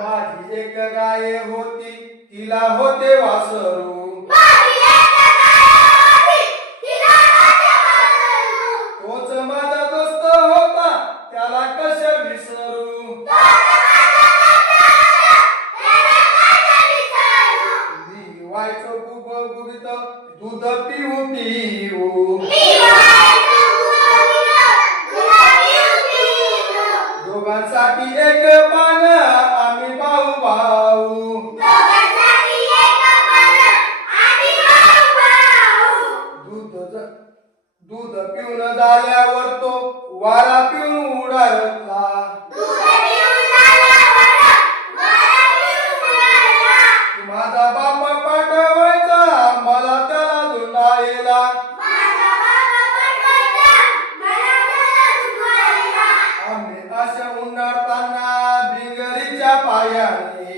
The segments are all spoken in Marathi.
माझी एक गाय होती तिला होते वासरू. तोच माझा दोस्त होता त्याला कशा विसरू? मी व्हायचं गुब गुबित दूध पिऊ. पिऊ दूध पिऊन झाल्यावर तो वारा पिऊन उडाला. माझा बाप पाठवायचा मला त्याला धुंडायला. आम्ही अशा उंडारताना भिंगरीच्या पायाने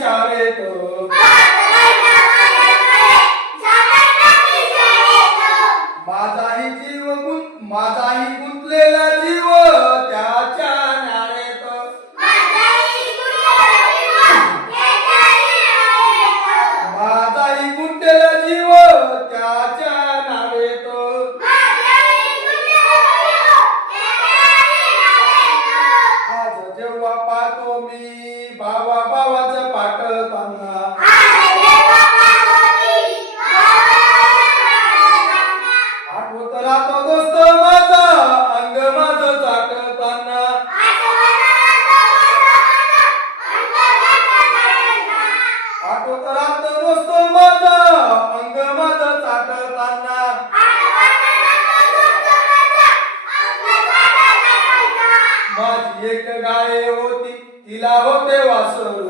शाळेत पाहतो मी बाबा बाबाचं पाठवताना आठवत राहतो दोस्त माझा अंग माझं चाटताना. आठवत राहतो दोस्त माझा अंग माझं चाटताना. माझी एक गाय तिला होते वासरू.